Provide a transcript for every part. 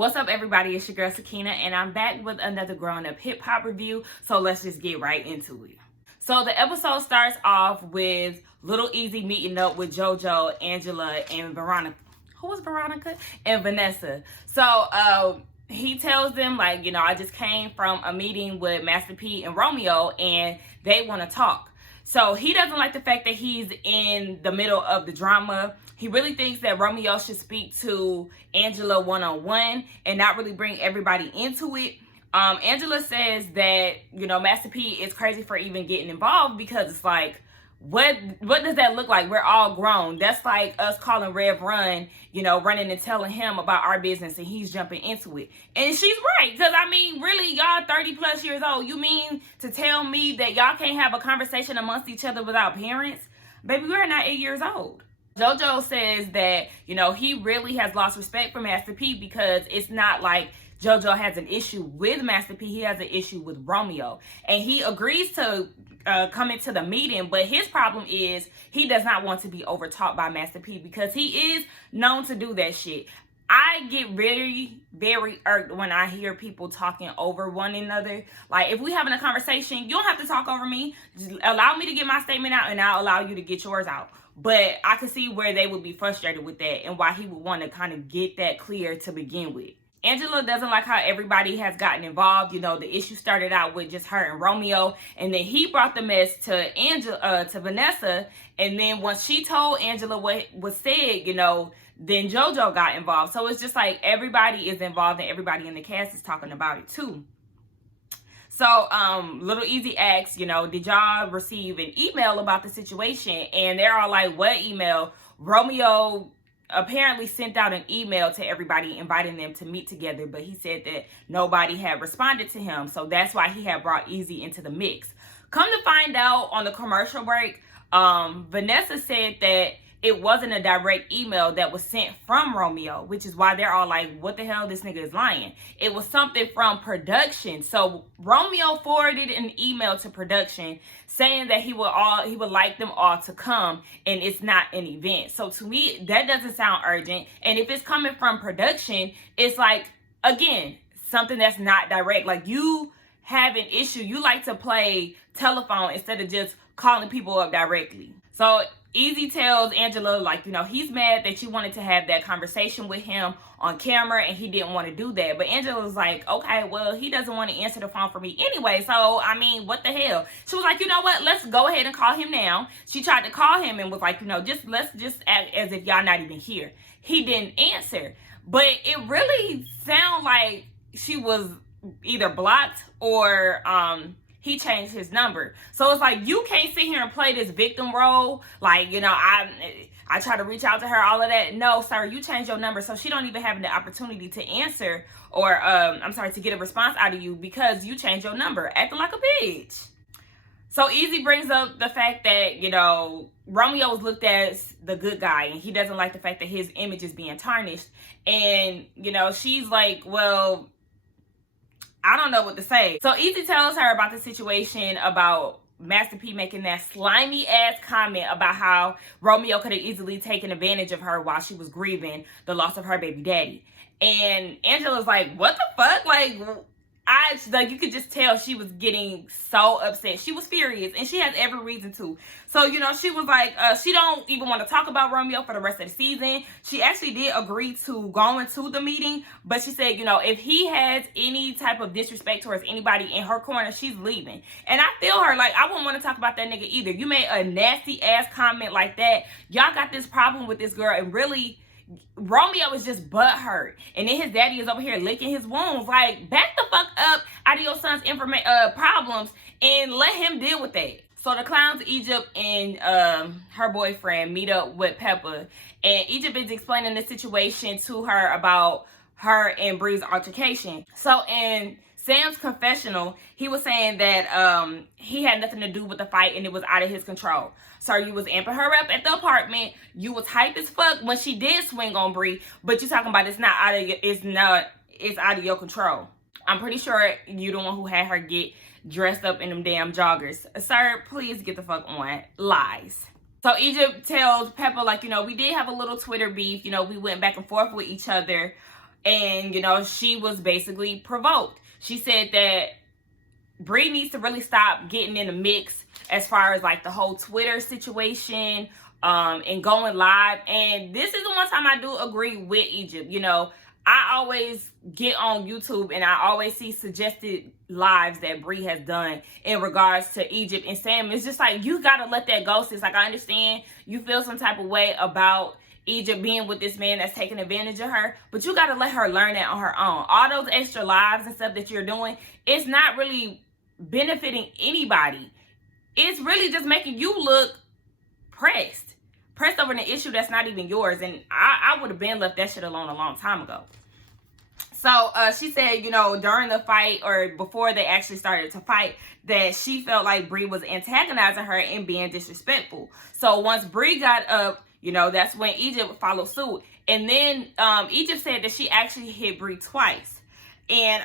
What's up, everybody? It's your girl Sakina, and I'm back with another grown-up hip-hop review, so let's just get right into it. So the episode starts off with Little Eazy meeting up with JoJo, Angela, and Veronica. Who was Veronica? And Vanessa. So he tells them, like, you know, I just came from a meeting with Master P and Romeo, and they want to talk. So he doesn't like the fact that he's in the middle of the drama. He really thinks that Romeo should speak to Angela one-on-one and not really bring everybody into it. Angela says that, you know, Master P is crazy for even getting involved because it's like, what does that look like? We're all grown. That's like us calling Rev Run, you know, running and telling him about our business and he's jumping into it. And she's right, because I mean, really, y'all 30 plus years old. You mean to tell me that y'all can't have a conversation amongst each other without parents? Baby, we're not 8 years old. JoJo says that, you know, he really has lost respect for Master P because it's not like JoJo has an issue with Master P. He has an issue with Romeo. And he agrees to come into the meeting, but his problem is he does not want to be overtalked by Master P because he is known to do that shit. I get very, very irked when I hear people talking over one another. Like, if we having a conversation, you don't have to talk over me. Just allow me to get my statement out and I'll allow you to get yours out. But I can see where they would be frustrated with that and why he would want to kind of get that clear to begin with. Angela doesn't like how everybody has gotten involved. You know, the issue started out with just her and Romeo, and then he brought the mess to Vanessa, and then once she told Angela what was said, you know, then JoJo got involved. So it's just like everybody is involved and everybody in the cast is talking about it too. So Little Eazy asks, you know, did y'all receive an email about the situation? And they're all like, what email? Romeo apparently sent out an email to everybody inviting them to meet together, but he said that nobody had responded to him, so that's why he had brought Eazy into the mix. Come to find out, on the commercial break, Vanessa said that it wasn't a direct email that was sent from Romeo, which is why they're all like, what the hell, this nigga is lying. It was something from production. So Romeo forwarded an email to production saying that he would like them all to come, and it's not an event. So to me, that doesn't sound urgent. And if it's coming from production, it's like, again, something that's not direct. Like, you have an issue. You like to play telephone instead of just calling people up directly. So Eazy tells Angela, like, you know, he's mad that you wanted to have that conversation with him on camera and he didn't want to do that. But Angela's like, okay, well, he doesn't want to answer the phone for me anyway. So, I mean, what the hell? She was like, you know what? Let's go ahead and call him now. She tried to call him and was like, you know, let's just act as if y'all not even here. He didn't answer. But it really sounded like she was either blocked or he changed his number. So it's like, you can't sit here and play this victim role. Like, you know, I try to reach out to her, all of that. No, sir, you changed your number. So she don't even have the opportunity to answer or, to get a response out of you because you changed your number, acting like a bitch. So Eazy brings up the fact that, you know, Romeo was looked at as the good guy and he doesn't like the fact that his image is being tarnished. And, you know, she's like, well, I don't know what to say. So Eazy tells her about the situation about Master P making that slimy ass comment about how Romeo could have easily taken advantage of her while she was grieving the loss of her baby daddy. And Angela's like, what the fuck? Like, you could just tell she was getting so upset. She was furious and she has every reason to. So, you know, she was like, she don't even want to talk about Romeo for the rest of the season. She actually did agree to going to the meeting, but she said, you know, if he has any type of disrespect towards anybody in her corner, she's leaving. And I feel her. Like, I wouldn't want to talk about that nigga either. You made a nasty ass comment like that. Y'all got this problem with this girl, and really, Romeo is just butthurt, and then his daddy is over here licking his wounds. Like, back the fuck up out of your son's problems and let him deal with that. So the clowns, Egypt and her boyfriend, meet up with Pepa, and Egypt is explaining the situation to her about her and Bree's altercation. So in Sam's confessional, he was saying that he had nothing to do with the fight and it was out of his control. So you was amping her up at the apartment. You was hype as fuck when she did swing on Bree, but you talking about it's out of your control. I'm pretty sure you the one who had her get dressed up in them damn joggers. Sir, please get the fuck on. Lies. So Egypt tells Pepa, like, you know, we did have a little Twitter beef. You know, we went back and forth with each other. And, you know, she was basically provoked. She said that Bree needs to really stop getting in the mix as far as like the whole Twitter situation and going live. And this is the one time I do agree with Egypt. You know, I always get on YouTube and I always see suggested lives that Bree has done in regards to Egypt and Sam. It's just like, you gotta let that go, sis. Like, I understand you feel some type of way about Egypt being with this man that's taking advantage of her, but you gotta let her learn that on her own. All those extra lives and stuff that you're doing, it's not really benefiting anybody. It's really just making you look pressed over an issue that's not even yours. And I would have been left that shit alone a long time ago. So she said, you know, during the fight or before they actually started to fight, that she felt like Bree was antagonizing her and being disrespectful. So once Bree got up, you know, that's when Egypt followed suit. And then Egypt said that she actually hit Bree twice. And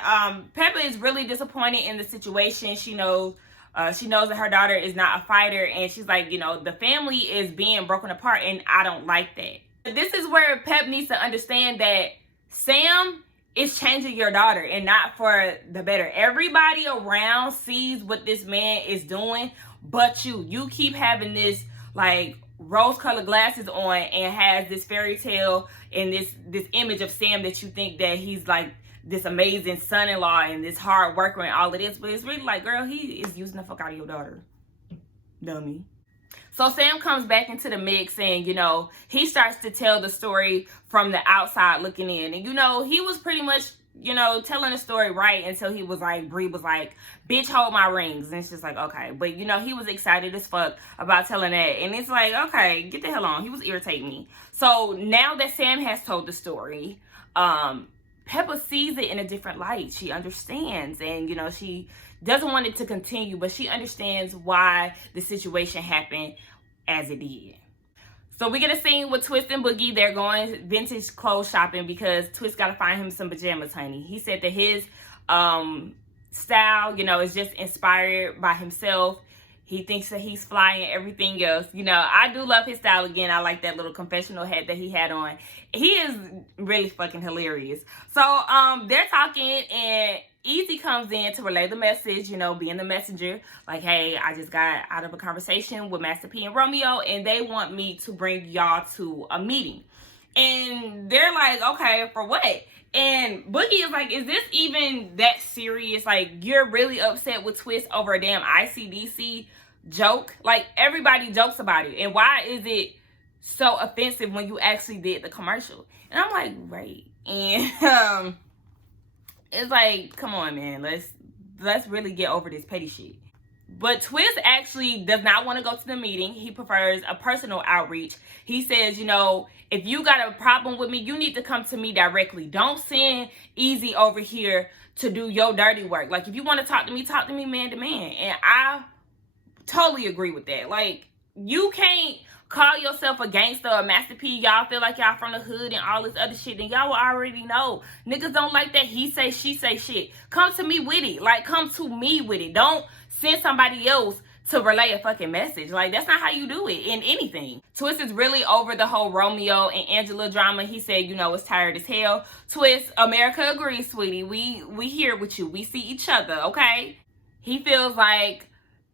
Pepa is really disappointed in the situation. She knows that her daughter is not a fighter. And she's like, you know, the family is being broken apart and I don't like that. This is where Pep needs to understand that Sam is changing your daughter and not for the better. Everybody around sees what this man is doing, but you keep having this like rose-colored glasses on and has this fairy tale and this image of Sam that you think that he's like this amazing son-in-law and this hard worker and all of this, but it's really like, girl, he is using the fuck out of your daughter, dummy. So Sam comes back into the mix and, you know, he starts to tell the story from the outside looking in. And, you know, he was pretty much, you know, telling the story right until he was like, Bree was like, bitch, hold my rings. And it's just like, okay. But, you know, he was excited as fuck about telling that. And it's like, okay, get the hell on. He was irritating me. So now that Sam has told the story, Pepa sees it in a different light. She understands. And, you know, she doesn't want it to continue, but she understands why the situation happened as it did. So we get a scene with Twist and Boogie. They're going vintage clothes shopping because Twist got to find him some pajamas, honey. He said that his style, you know, is just inspired by himself. He thinks that he's fly and everything else. You know, I do love his style again. I like that little confessional hat that he had on. He is really fucking hilarious. So they're talking and Eazy comes in to relay the message, you know, being the messenger. Like, hey, I just got out of a conversation with Master P and Romeo, and they want me to bring y'all to a meeting. And they're like, okay, for what? And Boogie is like, is this even that serious? Like, you're really upset with Twist over a damn ICDC joke? Like, everybody jokes about it. And why is it so offensive when you actually did the commercial? And I'm like, right. And it's like, come on, man. Let's really get over this petty shit. But Twist actually does not want to go to the meeting. He prefers a personal outreach. He says, you know, if you got a problem with me, you need to come to me directly. Don't send Eazy over here to do your dirty work. Like, if you want to talk to me man to man. And I totally agree with that. Like, you can't call yourself a gangster or Master P. Y'all feel like y'all from the hood and all this other shit. Then y'all will already know. Niggas don't like that he say, she say shit. Come to me with it. Like, come to me with it. Don't send somebody else to relay a fucking message. Like, that's not how you do it in anything. Twist is really over the whole Romeo and Angela drama. He said, you know, it's tired as hell. Twist, America agrees, sweetie. We here with you. We see each other, okay? He feels like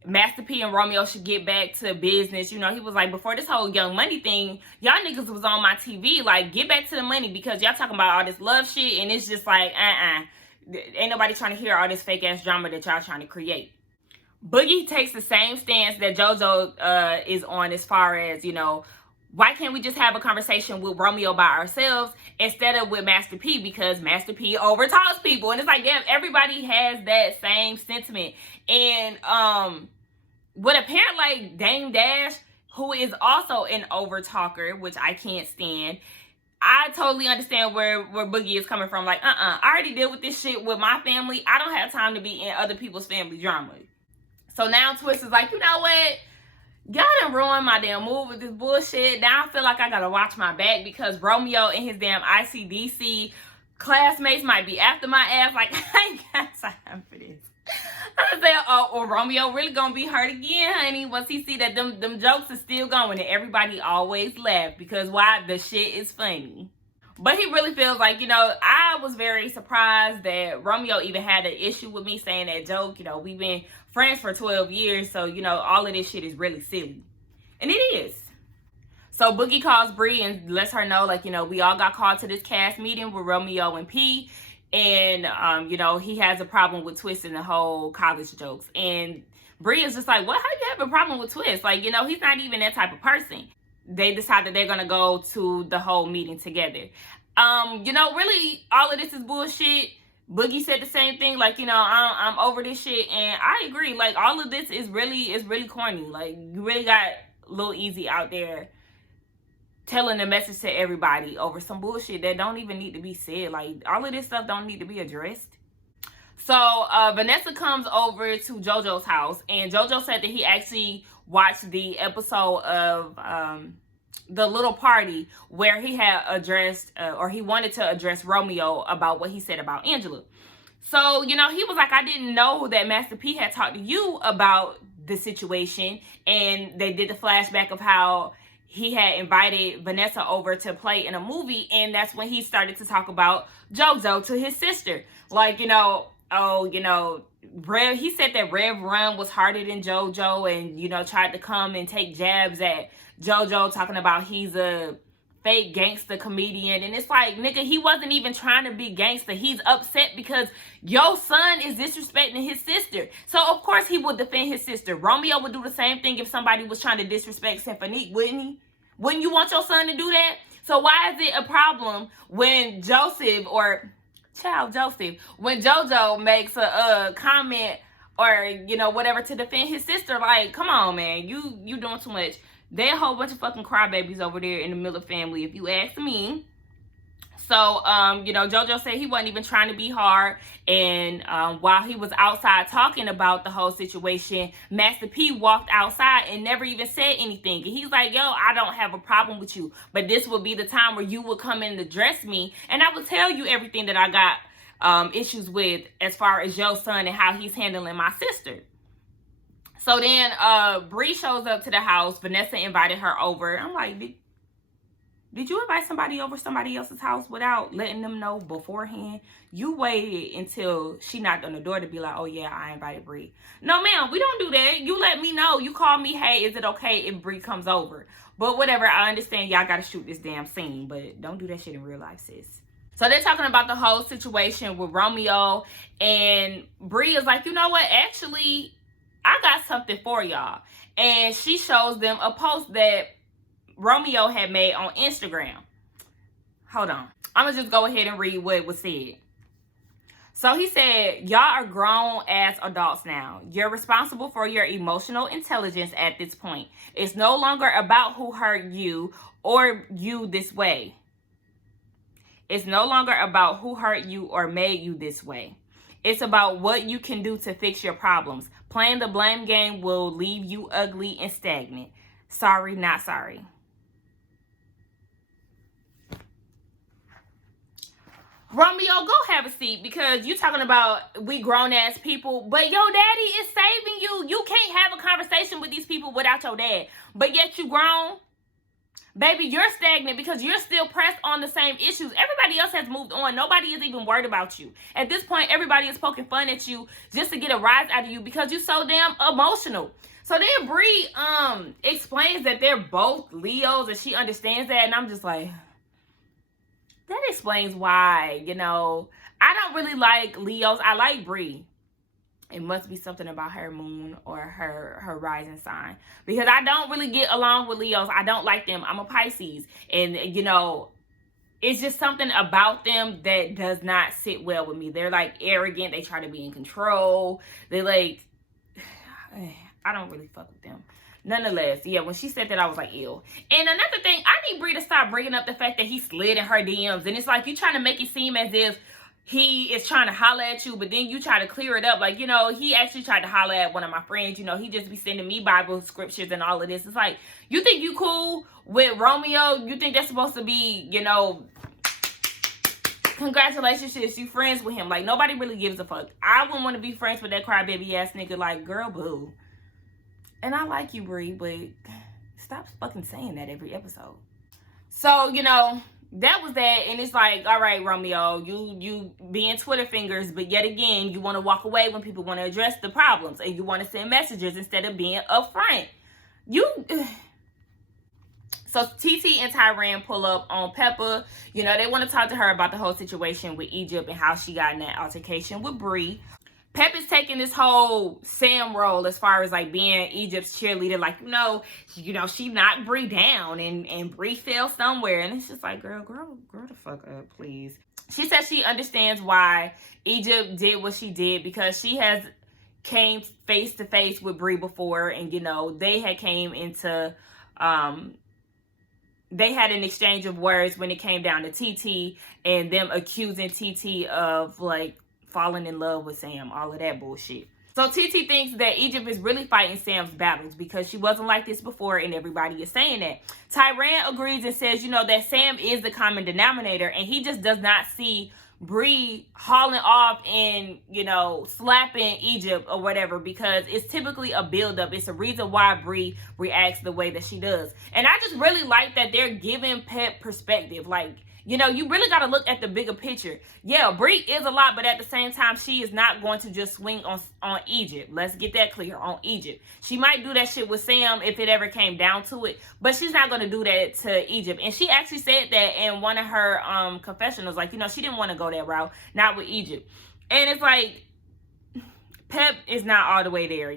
Master P and Romeo should get back to business. You know, he was like, before this whole Young Money thing, y'all niggas was on my TV. Like, get back to the money because y'all talking about all this love shit. And it's just like, ain't nobody trying to hear all this fake ass drama that y'all trying to create. Boogie takes the same stance that JoJo is on as far as, you know, why can't we just have a conversation with Romeo by ourselves instead of with Master P? Because Master P overtalks people. And it's like, damn, everybody has that same sentiment. And with a parent like Dame Dash, who is also an overtalker, which I can't stand, I totally understand where Boogie is coming from. Like, I already deal with this shit with my family. I don't have time to be in other people's family drama. So now Twist is like, you know what? Y'all done ruined my damn mood with this bullshit. Now I feel like I gotta watch my back because Romeo and his damn ICDC classmates might be after my ass. Like, I ain't got time for this. I said, oh, Romeo really gonna be hurt again, honey, once he see that them jokes are still going and everybody always laugh because why? The shit is funny. But he really feels like, I was very surprised that Romeo even had an issue with me saying that joke. We've been friends for 12 years, so, all of this shit is really silly. And it is. So Boogie calls Bree and lets her know, like, we all got called to this cast meeting with Romeo and P. And, he has a problem with twisting the whole college jokes. And Bree is just like, what? How do you have a problem with Twist? Like, he's not even that type of person. They decide that they're going to go to the whole meeting together. Really, all of this is bullshit. Boogie said the same thing. Like, I'm over this shit. And I agree. Like, all of this is really corny. Like, you really got Lil Eazy out there telling the message to everybody over some bullshit that don't even need to be said. Like, all of this stuff don't need to be addressed. So Vanessa comes over to JoJo's house, and JoJo said that he actually watched the episode of the little party where he had addressed or he wanted to address Romeo about what he said about Angela. So, he was like, I didn't know that Master P had talked to you about the situation. And they did the flashback of how he had invited Vanessa over to play in a movie. And that's when he started to talk about JoJo to his sister. Like, Rev, he said that Rev Run was harder than JoJo and, tried to come and take jabs at JoJo, talking about he's a fake gangster comedian. And it's like, nigga, he wasn't even trying to be gangster. He's upset because your son is disrespecting his sister. So, of course, he would defend his sister. Romeo would do the same thing if somebody was trying to disrespect Symphonique, wouldn't he? Wouldn't you want your son to do that? So why is it a problem when Joseph, when JoJo makes a comment or, whatever to defend his sister? Like, come on, man. You doing too much. They're a whole bunch of fucking crybabies over there in the Miller family, if you ask me. So, JoJo said he wasn't even trying to be hard. And while he was outside talking about the whole situation, Master P walked outside and never even said anything. And he's like, yo, I don't have a problem with you, but this would be the time where you would come in and address me. And I would tell you everything that I got issues with as far as your son and how he's handling my sister. So then Bree shows up to the house. Vanessa invited her over. I'm like, did you invite somebody over somebody else's house without letting them know beforehand? You waited until she knocked on the door to be like, oh yeah, I invited Bree. No, ma'am, we don't do that. You let me know. You call me, hey, is it okay if Bree comes over? But whatever, I understand y'all got to shoot this damn scene, but don't do that shit in real life, sis. So they're talking about the whole situation with Romeo, and Bree is like, you know what? Actually, I got something for y'all. And she shows them a post that Romeo had made on Instagram. Hold on. I'm going to just go ahead and read what was said. So he said, y'all are grown ass adults now. You're responsible for your emotional intelligence at this point. It's no longer about who hurt you or you this way. It's no longer about who hurt you or made you this way. It's about what you can do to fix your problems. Playing the blame game will leave you ugly and stagnant. Sorry, not sorry. Romeo, go have a seat, because you talking about we grown ass people, but your daddy is saving you. You can't have a conversation with these people without your dad, but yet you grown. Baby, you're stagnant because you're still pressed on the same issues. Everybody else has moved on. Nobody is even worried about you. At this point, everybody is poking fun at you just to get a rise out of you because you're so damn emotional. So then Bree explains that they're both Leos and she understands that, and I'm just like, that explains why, I don't really like Leos. I like Bree. It must be something about her moon or her rising sign, because I don't really get along with Leos. I don't like them. I'm a Pisces, and it's just something about them that does not sit well with me. They're like arrogant. They try to be in control. They like, I don't really fuck with them. Nonetheless, yeah, when she said that, I was like, ew. And another thing, I need Bree to stop bringing up the fact that he slid in her DMs. And it's like, you trying to make it seem as if he is trying to holler at you, but then you try to clear it up. Like, he actually tried to holler at one of my friends. He just be sending me Bible scriptures and all of this. It's like, you think you cool with Romeo? You think that's supposed to be, congratulations, you friends with him? Like, nobody really gives a fuck. I wouldn't want to be friends with that crybaby ass nigga. Like, girl, boo. And I like you, Bree, but stop fucking saying that every episode. So, that was that. And it's like, all right, Romeo, you being Twitter fingers, but yet again, you want to walk away when people want to address the problems, and you want to send messages instead of being upfront. So TT and Tyran pull up on Pepa. You know, they want to talk to her about the whole situation with Egypt and how she got in that altercation with Bree. Pepa's taking this whole Sam role as far as like being Egypt's cheerleader. Like, she knocked Bree down and Bree fell somewhere. And it's just like, girl the fuck up, please. She says she understands why Egypt did what she did because she has came face to face with Bree before, and they had came into they had an exchange of words when it came down to TT and them accusing TT of like falling in love with Sam, all of that bullshit. So TT thinks that Egypt is really fighting Sam's battles because she wasn't like this before, and everybody is saying that. Tyran agrees and says, that Sam is the common denominator, and he just does not see Bree hauling off and, slapping Egypt or whatever, because it's typically a buildup. It's a reason why Bree reacts the way that she does. And I just really like that they're giving Pep perspective. Like, you really got to look at the bigger picture. Yeah, Bree is a lot, but at the same time, she is not going to just swing on Egypt. Let's get that clear, on Egypt. She might do that shit with Sam if it ever came down to it, but she's not going to do that to Egypt. And she actually said that in one of her confessionals, like, she didn't want to go that route, not with Egypt. And it's like, Pep is not all the way there,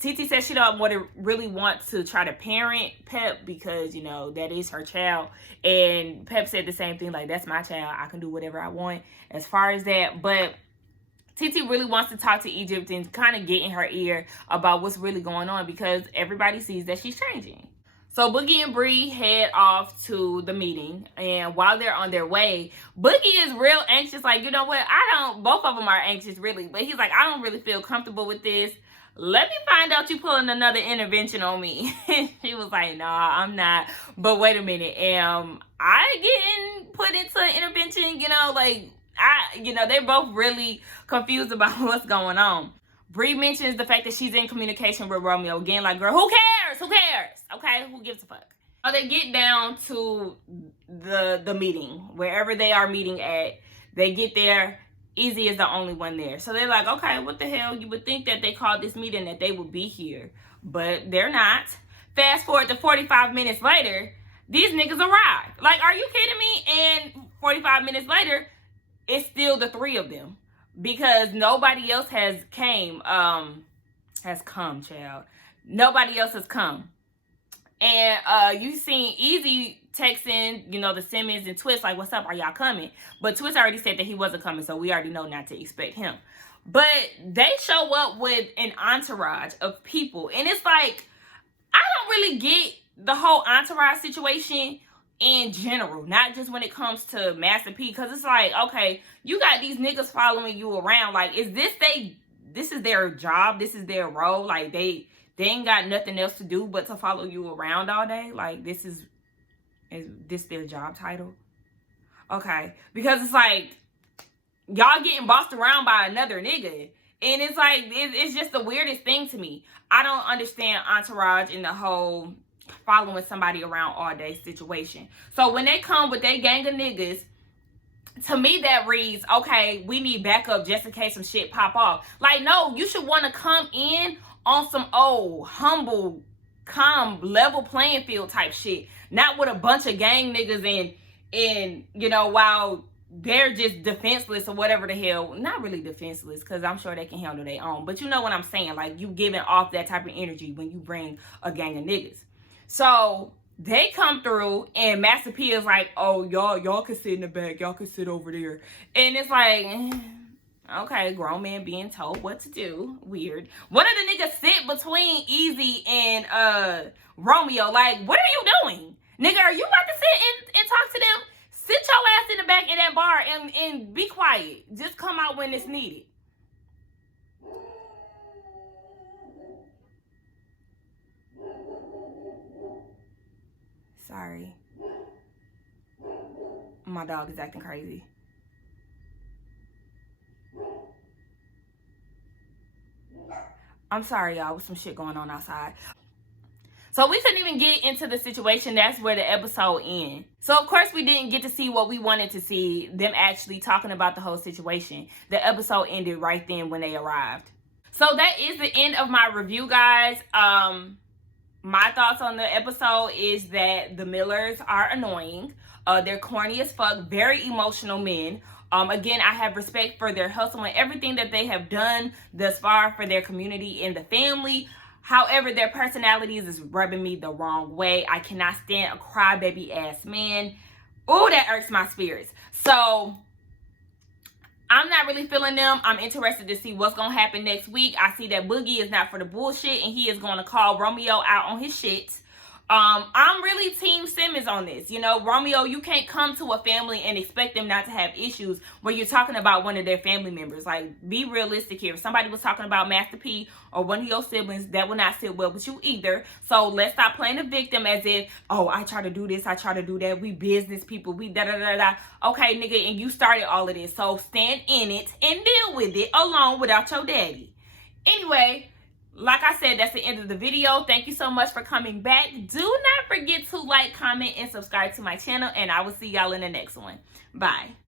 TT says she don't really want to try to parent Pep because, that is her child. And Pep said the same thing, like, that's my child. I can do whatever I want as far as that. But TT really wants to talk to Egypt and kind of get in her ear about what's really going on because everybody sees that she's changing. So Boogie and Bree head off to the meeting, and while they're on their way, Boogie is real anxious. Like, you know what? Both of them are anxious, really. But he's like, I don't really feel comfortable with this. Let me find out you pulling another intervention on me. She was like, nah, I'm not. But wait a minute. Am I getting put into an intervention? They're both really confused about what's going on. Bree mentions the fact that she's in communication with Romeo again. Like, girl, who cares? Who cares? Okay, who gives a fuck? So they get down to the meeting, wherever they are meeting at. They get there. Eazy is the only one there. So they're like, okay, what the hell? You would think that they called this meeting that they would be here, but they're not. Fast forward to 45 minutes later, these niggas arrive. Like, are you kidding me? And 45 minutes later, it's still the three of them because nobody else has come, child. Nobody else has come. And you seen Eazy texting, the Simmons and Twist, like, what's up? Are y'all coming? But Twist already said that he wasn't coming, so we already know not to expect him. But they show up with an entourage of people. And it's like, I don't really get the whole entourage situation in general, not just when it comes to Master P. Because it's like, okay, you got these niggas following you around. Like, this is their job? This is their role? Like, they ain't got nothing else to do but to follow you around all day? Like, is this their job title? Okay. Because it's like, y'all getting bossed around by another nigga. And it's like, it's just the weirdest thing to me. I don't understand entourage and the whole following somebody around all day situation. So when they come with their gang of niggas, to me that reads, okay, we need backup just in case some shit pop off. Like, no, you should want to come in on some old, humble, calm, level playing field type shit. Not with a bunch of gang niggas and while they're just defenseless or whatever the hell. Not really defenseless, because I'm sure they can handle their own. But you know what I'm saying? Like, you giving off that type of energy when you bring a gang of niggas. So they come through and Master P is like, oh, y'all can sit in the back. Y'all can sit over there. And it's like, okay, grown man being told what to do. Weird. One of the niggas sit between Eazy and Romeo. Like, what are you doing? Nigga, are you about to sit and talk to them? Sit your ass in the back in that bar and be quiet. Just come out when it's needed. Sorry. My dog is acting crazy. I'm sorry, y'all, with some shit going on outside. So we couldn't even get into the situation. That's where the episode ends. So of course we didn't get to see what we wanted to see, them actually talking about the whole situation. The episode ended right then when they arrived. So that is the end of my review, guys. My thoughts on the episode is that the Millers are annoying. They're corny as fuck, very emotional men. Again, I have respect for their hustle and everything that they have done thus far for their community and the family. However, their personalities is rubbing me the wrong way. I cannot stand a crybaby ass man. Oh, that irks my spirits. So I'm not really feeling them. I'm interested to see what's going to happen next week. I see that Boogie is not for the bullshit and he is going to call Romeo out on his shit. I'm really Team Simmons on this. You know, Romeo, you can't come to a family and expect them not to have issues when you're talking about one of their family members. Like, be realistic here. If somebody was talking about Master P or one of your siblings, that would not sit well with you either. So let's stop playing the victim as if, oh, I try to do this, I try to do that. We business people, we da-da-da-da. Okay, nigga, and you started all of this. So stand in it and deal with it alone without your daddy. Anyway, like I said, that's the end of the video. Thank you so much for coming back. Do not forget to like, comment, and subscribe to my channel. And I will see y'all in the next one. Bye.